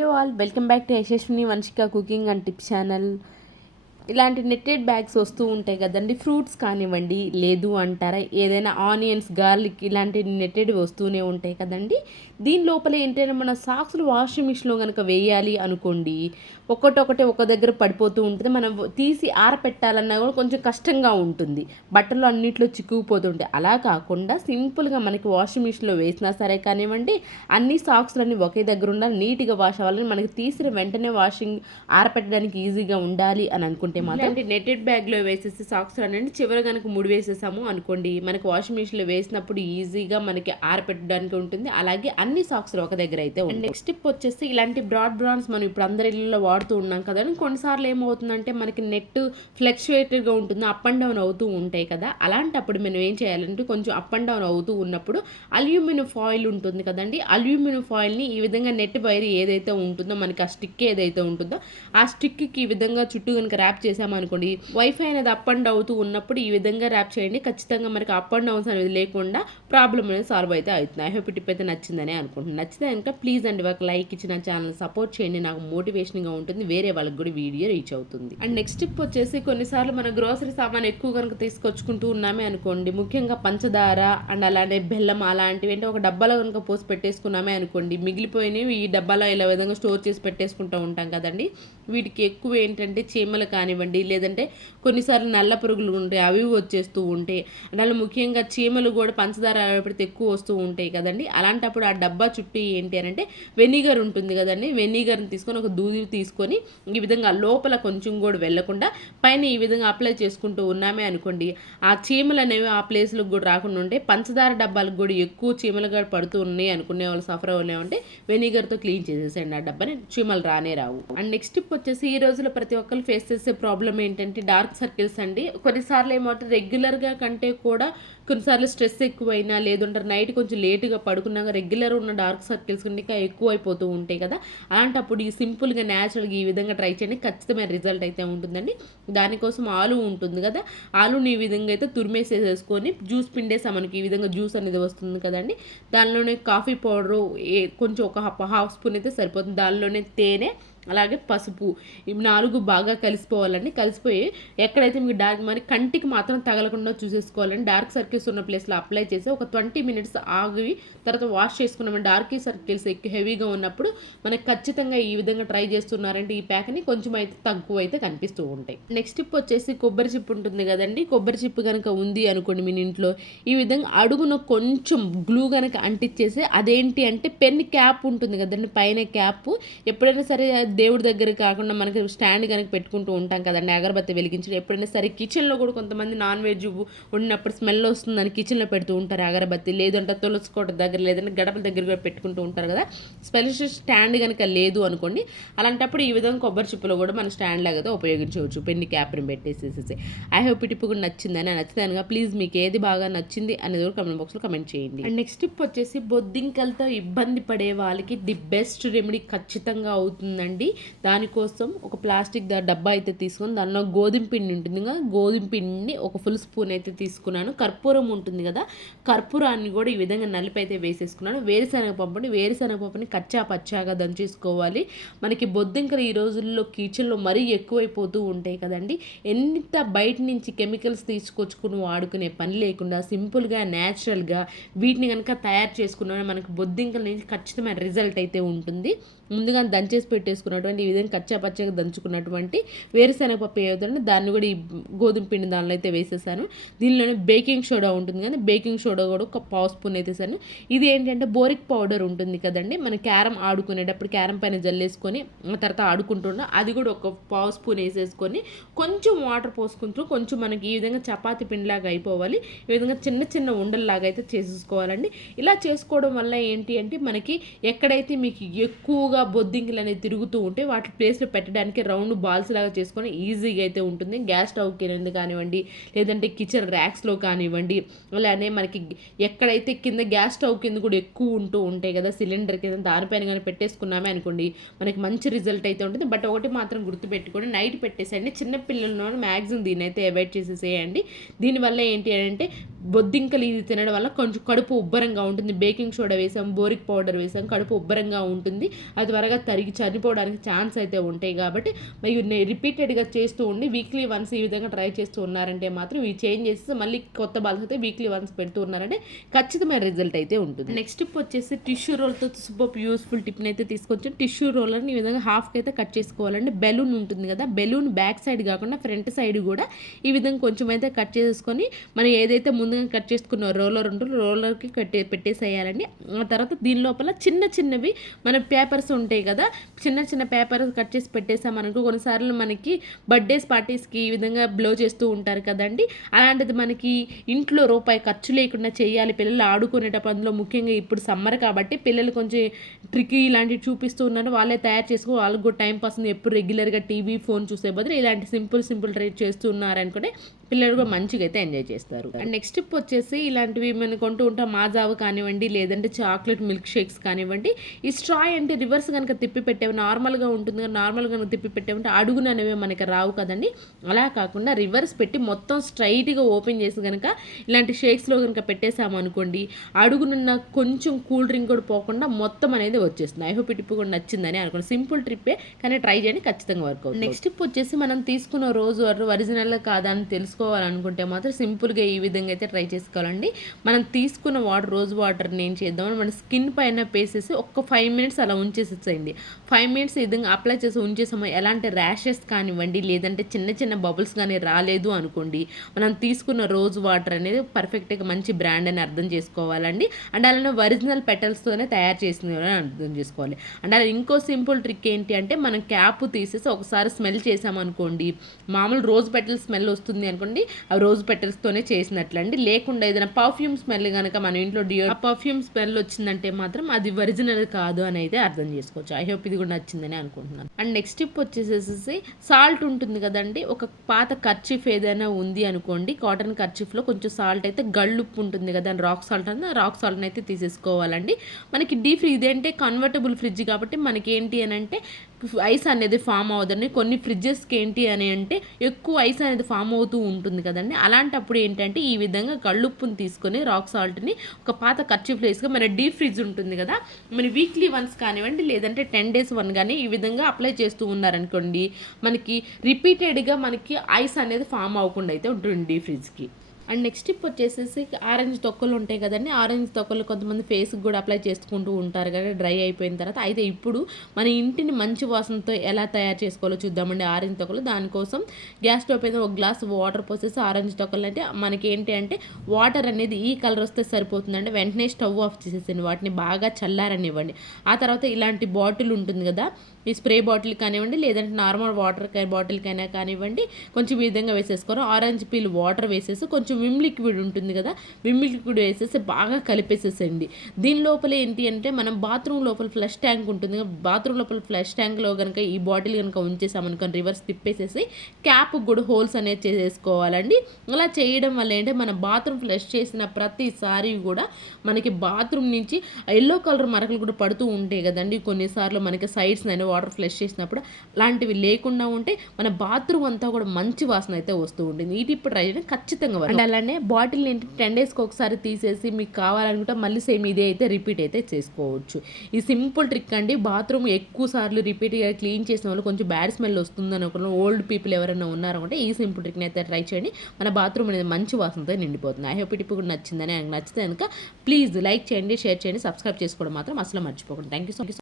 Hello all, welcome back to Yashaswini Vamshika cooking and tips channel. ఇలాంటి netted bags వస్తూ ఉంటాయి కదండి. ఫ్రూట్స్ కానివ్వండి, లేదు అంటారా ఏదైనా ఆనియన్స్, గార్లిక్ ఇలాంటి నెట్టెడ్ వస్తూనే ఉంటాయి కదండి. దీని లోపల ఏంటంటే మన సాక్స్లు వాషింగ్ మిషన్లో కనుక వేయాలి అనుకోండి, ఒక్కొక్కటి ఒక దగ్గర పడిపోతూ ఉంటుంది. మనం తీసి ఆరపెట్టాలన్నా కూడా కొంచెం కష్టంగా ఉంటుంది. బట్టలు అన్నిట్లో చిక్కుకుపోతుంటాయి. అలా కాకుండా సింపుల్గా మనకి వాషింగ్ మిషన్లో వేసినా సరే కానివ్వండి, అన్ని సాక్స్లన్నీ ఒకే దగ్గర ఉండాలి, నీట్గా వాష్ అవ్వాలని, మనకి తీసిన వెంటనే వాషింగ్ ఆరపెట్టడానికి ఈజీగా ఉండాలి అని అనుకుంటే మాత్రం నెట్టెడ్ బ్యాగ్లో వేసేసి సాక్స్ అనేది చివర కనుక ముడి వేసేసాము అనుకోండి, మనకి వాషింగ్ మిషన్లో వేసినప్పుడు ఈజీగా మనకి ఆరపెట్టడానికి ఉంటుంది. అలాగే అన్ని సాక్స్లు ఒక దగ్గర అయితే ఉంటాయి. నెక్స్ట్ టిప్ వచ్చేసి ఇలాంటి బ్రాండ్స్ మనం ఇప్పుడు అందరి ఇళ్ళలో వాడుతూ ఉన్నాం కదా. కొన్నిసార్లు ఏమవుతుందంటే మనకి నెట్ ఫ్లక్చుయేటెడ్గా ఉంటుంది, అప్ అండ్ డౌన్ అవుతూ ఉంటాయి కదా. అలాంటప్పుడు మనం ఏం చేయాలంటే కొంచెం అప్ అండ్ డౌన్ అవుతూ ఉన్నప్పుడు అల్యూమినియం ఫాయిల్ ఉంటుంది కదండి, అల్యూమినియం ఫాయిల్ని ఈ విధంగా నెట్ వైర్ ఏదైతే ఉంటుందో మనకి ఆ స్టిక్ ఏదైతే ఉంటుందో ఆ స్టిక్కి ఈ విధంగా చుట్టూ కనుక ర్యాప్ చేసామనుకోండి, వైఫై అనేది అప్ అండ్ అవుతూ ఉన్నప్పుడు ఈ విధంగా ర్యాప్ చేయండి. ఖచ్చితంగా మనకి అప్ అండ్ డౌన్స్ అనేది లేకుండా ప్రాబ్లం అనేది సాల్వ్ అయితే అవుతుంది. ఐ హోప్ ఈ టిప్ అయితే నచ్చిందని అనుకుంటున్నాను. నచ్చితే కనుక ప్లీజ్ అండి ఒక లైక్ ఇచ్చి నా ఛానల్ సపోర్ట్ చేయండి. నాకు మోటివేషన్గా ఉంటుంది, వేరే వాళ్ళకి కూడా వీడియో రీచ్ అవుతుంది. అండ్ నెక్స్ట్ టిప్ వచ్చేసి కొన్నిసార్లు మన గ్రోసరీ సామాన్ ఎక్కువ కనుక తీసుకొచ్చుకుంటూ ఉన్నామే అనుకోండి, ముఖ్యంగా పంచదార అండ్ అలానే బెల్లం అలాంటివి అంటే ఒక డబ్బాలో కనుక పోసి పెట్టేసుకున్నామే అనుకోండి, మిగిలిపోయినవి ఈ డబ్బాలో ఇలా విధంగా స్టోర్ చేసి పెట్టేసుకుంటూ ఉంటాం కదండి. వీటికి ఎక్కువ ఏంటంటే చీమలు కానివ్వండి, లేదంటే కొన్నిసార్లు నల్ల పురుగులు ఉంటాయి, అవి వచ్చేస్తూ ఉంటాయి. అందులో ముఖ్యంగా చీమలు కూడా పంచదార పెడితే ఎక్కువ వస్తూ ఉంటాయి కదండి. అలాంటప్పుడు ఆ డబ్బా చుట్టూ ఏంటి అని అంటే వెనిగర్ ఉంటుంది కదండి, వెనిగర్ని తీసుకొని ఒక దూది తీసుకొని ఈ విధంగా లోపల కొంచెం కూడా వెళ్లకుండా పైన ఈ విధంగా అప్లై చేసుకుంటూ ఉన్నామే అనుకోండి, ఆ చీమలు అనేవి ఆ ప్లేస్లకు కూడా రాకుండా ఉంటాయి. పంచదార డబ్బాలకు కూడా ఎక్కువ చీమలు కూడా పడుతూ ఉన్నాయి అనుకునే వాళ్ళు సఫర్ అవ్వలేమంటే వెనిగర్తో క్లీన్ చేసేసేయండి ఆ డబ్బాని, చీమలు రానే రావు. అండ్ నెక్స్ట్ టిప్ వచ్చేసి ఈ రోజుల్లో ప్రతి ఒక్కరు ఫేస్ చేసే ప్రాబ్లం ఏంటంటే డార్క్ సర్కిల్స్ అండి. కొన్నిసార్లు ఏమవుతుంది, రెగ్యులర్గా కంటే కూడా కొన్నిసార్లు స్ట్రెస్ ఎక్కువైనా లేదంటే నైట్ కొంచెం లేటుగా పడుకున్నాక రెగ్యులర్ ఉన్న డార్క్ సర్కిల్స్ ఇంకా ఎక్కువ అయిపోతూ ఉంటాయి కదా. అలాంటప్పుడు ఈ సింపుల్గా న్యాచురల్గా ఈ విధంగా ట్రై చేయండి, ఖచ్చితమైన రిజల్ట్ అయితే ఉంటుందండి. దానికోసం ఆలు ఉంటుంది కదా, ఆలుని ఈ విధంగా అయితే తురిమేసేసుకొని జ్యూస్ పిండేసా మనకి ఈ విధంగా జ్యూస్ అనేది వస్తుంది కదండి. దానిలోనే కాఫీ పౌడరు కొంచెం ఒక హాఫ్ స్పూన్ అయితే సరిపోతుంది. దానిలోనే తేనె అలాగే పసుపు ఇవి 4 బాగా కలిసిపోవాలండి. కలిసిపోయి ఎక్కడైతే మీకు డార్క్ మరి కంటికి మాత్రం తగలకుండా చూసేసుకోవాలండి. డార్క్ సర్కిల్స్ ఉన్న ప్లేస్లో అప్లై చేసి ఒక 20 మినిట్స్ ఆగి తర్వాత వాష్ చేసుకున్నామండి. డార్క్ సర్కిల్స్ ఎక్కువ హెవీగా ఉన్నప్పుడు మనకు ఖచ్చితంగా ఈ విధంగా ట్రై చేస్తున్నారంటే ఈ ప్యాక్ని కొంచెం అయితే తక్కువ అయితే కనిపిస్తూ ఉంటాయి. నెక్స్ట్ టిప్ వచ్చేసి కొబ్బరి చిప్పు ఉంటుంది కదండి, కొబ్బరి చిప్పు కనుక ఉంది అనుకోండి మీ ఇంట్లో, ఈ విధంగా అడుగున కొంచెం గ్లూ కనుక అంటించేసి, అదేంటి అంటే పెన్ క్యాప్ ఉంటుంది కదండి, పైన క్యాప్ ఎప్పుడైనా సరే దేవుడి దగ్గర కాకుండా మనకి స్టాండ్ కనుక పెట్టుకుంటూ ఉంటాం కదండి, అగరబత్తి వెలిగించడం. ఎప్పుడైనా సరే కిచెన్లో కూడా కొంతమంది నాన్ వెజ్ ఉన్నప్పుడు స్మెల్ వస్తుందని కిచెన్లో పెడుతూ ఉంటారు అగరబత్తి, లేదంటే తులసుకోట దగ్గర లేదంటే గడపల దగ్గర కూడా పెట్టుకుంటూ ఉంటారు కదా. స్పెషల్ స్టాండ్ కనుక లేదు అనుకోండి, అలాంటప్పుడు ఈ విధంగా కొబ్బరి చిప్పులో కూడా మన స్టాండ్ లాగా ఉపయోగించవచ్చు, పెన్ని క్యాప్ని పెట్టేసేసి. ఐ హోప్ ఈ టిప్ కూడా నచ్చిందని. నచ్చితే ప్లీజ్ మీకు ఏది బాగా నచ్చింది అనేది కూడా కమెంట్ బాక్స్లో కమెంట్ చేయండి. అండ్ నెక్స్ట్ టిప్ వచ్చేసి బొద్దింకలతో ఇబ్బంది పడే వాళ్ళకి ది బెస్ట్ రెమెడీ ఖచ్చితంగా అవుతుందండి. దానికోసం ఒక ప్లాస్టిక్ డబ్బా అయితే తీసుకొని దానిలో గోధుమ పిండి ఉంటుంది కదా, గోధుమ పిండిని ఒక ఫుల్ స్పూన్ అయితే తీసుకున్నాను. కర్పూరం ఉంటుంది కదా, కర్పూరాన్ని కూడా ఈ విధంగా నలిపి అయితే వేసేసుకున్నాను. వేరుశనగపప్పుని కచ్చా పచ్చాగా దంచేసుకోవాలి. మనకి బొద్దింకలు ఈ రోజుల్లో కిచెన్లో మరీ ఎక్కువైపోతూ ఉంటాయి కదండి. ఎంత బయట నుంచి కెమికల్స్ తీసుకొచ్చుకుని వాడుకునే పని లేకుండా సింపుల్గా న్యాచురల్గా వీటిని కనుక తయారు చేసుకున్నా మనకు బొద్దింకల నుంచి ఖచ్చితమైన రిజల్ట్ అయితే ఉంటుంది. ముందుగా దంచేసి పెట్టేసుకున్నటువంటి ఈ విధంగా కచ్చా పచ్చగా దంచుకున్నటువంటి వేరుశనగపప్పు ఏదైతే దాన్ని కూడా ఈ గోధుమ పిండి దానిలో అయితే వేసేసాను. దీనిలోనే బేకింగ్ సోడా ఉంటుంది కానీ బేకింగ్ సోడా కూడా ఒక పావు స్పూన్ వేసేసాను. ఇది ఏంటంటే బోరిక్ పౌడర్ ఉంటుంది కదండి, మన క్యారమ్ ఆడుకునేటప్పుడు క్యారమ్ పైన జల్లేసుకొని తర్వాత ఆడుకుంటున్నా, అది కూడా ఒక పావు స్పూన్ వేసేసుకొని కొంచెం వాటర్ పోసుకుంటూ కొంచెం మనకి ఈ విధంగా చపాతీ పిండిలాగా అయిపోవాలి. ఈ విధంగా చిన్న చిన్న ఉండల్లాగా అయితే చేసేసుకోవాలండి. ఇలా చేసుకోవడం వల్ల ఏంటి అంటే మనకి ఎక్కడైతే మీకు ఎక్కువగా బొద్దింకలు అనేది తిరుగుతూ ఉంటే వాటి ప్లేస్లో పెట్టడానికి రౌండ్ బాల్స్ లాగా చేసుకొని ఈజీగా అయితే ఉంటుంది. గ్యాస్ స్టవ్ కింద కానివ్వండి, లేదంటే కిచెన్ ర్యాక్స్లో కానివ్వండి, అలానే మనకి ఎక్కడైతే కింద గ్యాస్ స్టవ్ కింద కూడా ఎక్కువ ఉంటూ ఉంటాయి కదా సిలిండర్ కింద, దానిపైన కానీ పెట్టేసుకున్నామే అనుకోండి మనకి మంచి రిజల్ట్ అయితే ఉంటుంది. బట్ ఒకటి మాత్రం గుర్తుపెట్టుకొని నైట్ పెట్టేసేయండి. చిన్నపిల్లలను మ్యాక్సిమం దీన్ని అయితే అవాయిడ్ చేసేసేయండి. దీనివల్ల ఏంటి అంటే బొద్దింకలు ఇది తినడం వల్ల కొంచెం కడుపు ఉబ్బరంగా ఉంటుంది. బేకింగ్ సోడా వేసాం, బోరిక్ పౌడర్ వేసాం, కడుపు ఉబ్బరంగా ఉంటుంది. అది త్వరగా తరిగి చనిపోవడానికి ఛాన్స్ అయితే ఉంటాయి. కాబట్టి మీరు రిపీటెడ్గా చేస్తూ ఉండి వీక్లీ వన్స్ ఈ విధంగా ట్రై చేస్తూ ఉన్నారంటే మాత్రం ఇవి చేంజ్ చేసి మళ్ళీ కొత్త బాల్స్ అయితే వీక్లీ వన్స్ పెడుతూ ఉన్నారంటే ఖచ్చితమైన రిజల్ట్ అయితే ఉంటుంది. నెక్స్ట్ టిప్ వచ్చేసి టిష్యూ రోల్తో సూపర్ యూస్ఫుల్ టిప్ని అయితే తీసుకొచ్చాను. టిష్యూ రోలర్ని ఈ విధంగా హాఫ్కి అయితే కట్ చేసుకోవాలండి. బెలూన్ ఉంటుంది కదా, బెలూన్ బ్యాక్ సైడ్ కాకుండా ఫ్రంట్ సైడ్ కూడా ఈ విధంగా కొంచెం అయితే కట్ చేసుకొని మనం ఏదైతే ముందుగా కట్ చేసుకున్న రోలర్ ఉంటుందో రోలర్కి పెట్టేసేయాలండి. ఆ తర్వాత దీని లోపల చిన్న చిన్నవి మన పేపర్స్ ఉంటాయి కదా, చిన్న చిన్న పేపర్స్ కట్ చేసి పెట్టేసామనుకో కొన్నిసార్లు మనకి బర్త్డేస్ పార్టీస్కి ఈ విధంగా బ్లో చేస్తూ ఉంటారు కదండి. అలాంటిది మనకి ఇంట్లో రూపాయి ఖర్చు లేకుండా చేయాలి, పిల్లలు ఆడుకునేటప్పుడు, అందులో ముఖ్యంగా ఇప్పుడు సమ్మర్ కాబట్టి పిల్లలు కొంచెం ట్రిక్ ఇలాంటివి చూపిస్తూ ఉన్నారు, వాళ్ళే తయారు చేసుకో, వాళ్ళకి కూడా టైం పాస్ ఎప్పుడు రెగ్యులర్గా టీవీ ఫోన్ చూసే బదులు ఇలాంటి సింపుల్ ట్రై చేస్తూ ఉన్నారనుకుంటే పిల్లలు కూడా మంచిగా అయితే ఎంజాయ్ చేస్తారు. అండ్ నెక్స్ట్ టిప్ వచ్చేసి ఇలాంటివి మనం కొంటూ ఉంటాం, మాజావు కానివ్వండి, లేదంటే చాక్లెట్ మిల్క్ షేక్స్ కానివ్వండి. ఈ స్ట్రా అంటే రివర్స్ కనుక తిప్పి పెట్టేవి నార్మల్గా ఉంటుంది కదా, నార్మల్గా కనుక తిప్పి పెట్టేమంటే అడుగున అనేవి మనకి రావు కదండి. అలా కాకుండా రివర్స్ పెట్టి మొత్తం స్ట్రైట్గా ఓపెన్ చేసి కనుక ఇలాంటి షేక్స్లో కనుక పెట్టేసామనుకోండి, అడుగునున్న కొంచెం కూల్ డ్రింక్ కూడా పోకుండా మొత్తం అనేది వచ్చేస్తుంది. ఐ హోప్ ఈ టిప్ కూడా నచ్చిందని అనుకోండి. సింపుల్ ట్రిప్పే కానీ ట్రై చేయండి, ఖచ్చితంగా వర్క్ అవుతుంది. నెక్స్ట్ టిప్ వచ్చేసి మనం తీసుకున్న రోజు ఒరిజినల్ కాదా అని తెలుసుకోవాలనుకుంటే మాత్రం సింపుల్గా ఈ విధంగా అయితే ట్రై చేసుకోవాలండి. మనం తీసుకున్న రోజు వాటర్ని ఏం చేద్దామని మన స్కిన్ పైన పేసేసి ఒక 5 minutes అలా ఉంచేసేయండి. 5 minutes ఈ విధంగా అప్లై చేసి ఉంచేసాము, ఎలాంటి ర్యాషెస్ కానివ్వండి, లేదంటే చిన్న చిన్న బబుల్స్ కానీ రాలేదు అనుకోండి, మనం తీసుకున్న రోజు వాటర్ అనేది పర్ఫెక్ట్గా మంచి బ్రాండ్ అని అర్థం చేసుకోవాలండి. అండ్ అలానే ఒరిజినల్ పెటల్స్తోనే తయారు చేసింది అని అర్థం చేసుకోవాలి. అండ్ అలా ఇంకో సింపుల్ ట్రిక్ ఏంటి అంటే మనం క్యాప్ తీసేసి ఒకసారి స్మెల్ చేసామనుకోండి, మామూలు రోజ్ పెటల్స్ స్మెల్ వస్తుంది అనుకోండి, ఆ రోజ్ పెటల్స్తోనే చేసినట్లండి. లేకుండా ఏదైనా పర్ఫ్యూమ్ స్మెల్ కనుక మన ఇంట్లో ఆ పర్ఫ్యూమ్ స్మెల్ వచ్చిందంటే మాత్రం అది ఒరిజినల్ కాదు అని అయితే అర్థం చేసుకోవచ్చు. ఐ హోప్ ఇది కూడా నచ్చిందని అనుకుంటున్నాను. అండ్ నెక్స్ట్ టిప్ వచ్చేసేసి సాల్ట్ ఉంటుంది కదండి, ఒక పాత కర్చీఫ్ ఏదైనా ఉంది అనుకోండి, కాటన్ కర్చీఫ్లో కొంచెం సాల్ట్ అయితే గళ్ళుప్పు ఉంటుంది కదా, రాక్ సాల్ట్ అని, రాక్ సాల్ట్ని అయితే తీసేసుకోవాలండి. మనకి డీప్ ఫ్రిడ్జ్ ఇదేంటే కన్వర్టబుల్ ఫ్రిడ్జ్ కాబట్టి మనకి ఏంటి అని అంటే ఐస్ అనేది ఫామ్ అవుతుంది. కొన్ని ఫ్రిడ్జెస్కి ఏంటి అని అంటే ఎక్కువ ఐస్ అనేది ఫామ్ అవుతూ ఉంటుంది కదండి. అలాంటప్పుడు ఏంటంటే ఈ విధంగా కళ్ళుప్పుని తీసుకొని రాక్ సాల్ట్ని ఒక పాత కర్చీఫ్లో వేసుకొని మన డీప్ ఫ్రిడ్జ్ ఉంటుంది కదా, మన వీక్లీ వన్స్ కానివ్వండి లేదంటే 10 days వన్ కానీ ఈ విధంగా అప్లై చేస్తూ ఉన్నారనుకోండి, మనకి రిపీటెడ్గా మనకి ఐస్ అనేది ఫామ్ అవ్వకుండా అయితే ఉంటుంది డీప్ ఫ్రిడ్జ్కి. అండ్ నెక్స్ట్ టిప్ వచ్చేసేసి ఆరెంజ్ తొక్కలు ఉంటాయి కదండి, ఆరెంజ్ తొక్కలు కొంతమంది ఫేస్కి కూడా అప్లై చేసుకుంటూ ఉంటారు కదా డ్రై అయిపోయిన తర్వాత. అయితే ఇప్పుడు మన ఇంటిని మంచి వాసనతో ఎలా తయారు చేసుకోవాలో చూద్దామండి. ఆరెంజ్ తొక్కలు, దానికోసం గ్యాస్ స్టవ్ మీద ఒక గ్లాస్ వాటర్ పోసేసి ఆరెంజ్ తొక్కలు అంటే మనకి ఏంటి అంటే వాటర్ అనేది ఈ కలర్ వస్తే సరిపోతుందండి. వెంటనే స్టవ్ ఆఫ్ చేసేసండి, వాటిని బాగా చల్లారనివ్వండి. ఆ తర్వాత ఇలాంటి బాటిల్ ఉంటుంది కదా, ఈ స్ప్రే బాటిల్ కానివ్వండి లేదంటే నార్మల్ వాటర్ బాటిల్కైనా కానివ్వండి, కొంచెం ఈ విధంగా వేసేసుకోరు. ఆరెంజ్ పీల్ వాటర్ వేసేసి కొంచెం విమ్ లిక్విడ్ ఉంటుంది కదా, విమ్ లిక్విడ్ వేసేసి బాగా కలిపేసేసండి. దీని లోపల ఏంటి అంటే మనం బాత్రూమ్ లోపల ఫ్లష్ ట్యాంక్ ఉంటుంది కదా, బాత్రూమ్ లోపల ఫ్లష్ ట్యాంక్లో కనుక ఈ బాటిల్ కనుక ఉంచేసామనుకొని రివర్స్ తిప్పేసేసి క్యాప్ కూడా హోల్స్ అనేది చేసేసుకోవాలండి. అలా చేయడం వల్ల ఏంటంటే మన బాత్రూమ్ ఫ్లష్ చేసిన ప్రతిసారి కూడా మనకి బాత్రూమ్ నుంచి ఎల్లో కలర్ మరకలు కూడా పడుతూ ఉంటాయి కదండి. కొన్నిసార్లు మనకి సైడ్స్ అని వాటర్ ఫ్లష్ చేసినప్పుడు అలాంటివి లేకుండా ఉంటే మన బాత్రూమ్ అంతా కూడా మంచి వాసన అయితే వస్తూ ఉంటుంది. ఈ టిప్ ట్రై చేయడం ఖచ్చితంగా. అండ్ అలానే బాటిల్ ఏంటి 10 daysకి ఒకసారి తీసేసి మీకు కావాలనుకుంటే మళ్ళీ సేమ్ ఇదే అయితే రిపీట్ అయితే చేసుకోవచ్చు. ఈ సింపుల్ ట్రిక్ అండి. బాత్రూమ్ ఎక్కువ సార్లు రిపీట్గా క్లీన్ చేసిన వాళ్ళు కొంచెం బ్యాడ్ స్మెల్ వస్తుంది అనుకున్న ఓల్డ్ పీపుల్ ఎవరైనా ఉన్నారనుకుంటే ఈ సింపుల్ ట్రిక్ని అయితే ట్రై చేయండి. మన బాత్రూమ్ అనేది మంచి వాసనతో నిండిపోతుంది. ఐ హోప్ ఈ టిప్ కూడా నచ్చిందని, నచ్చితే కనుక ప్లీజ్ లైక్ చేయండి, షేర్ చేయండి, సబ్స్క్రైబ్ చేసుకోవడం మాత్రం అసలు మర్చిపోకండి. Thank you so much.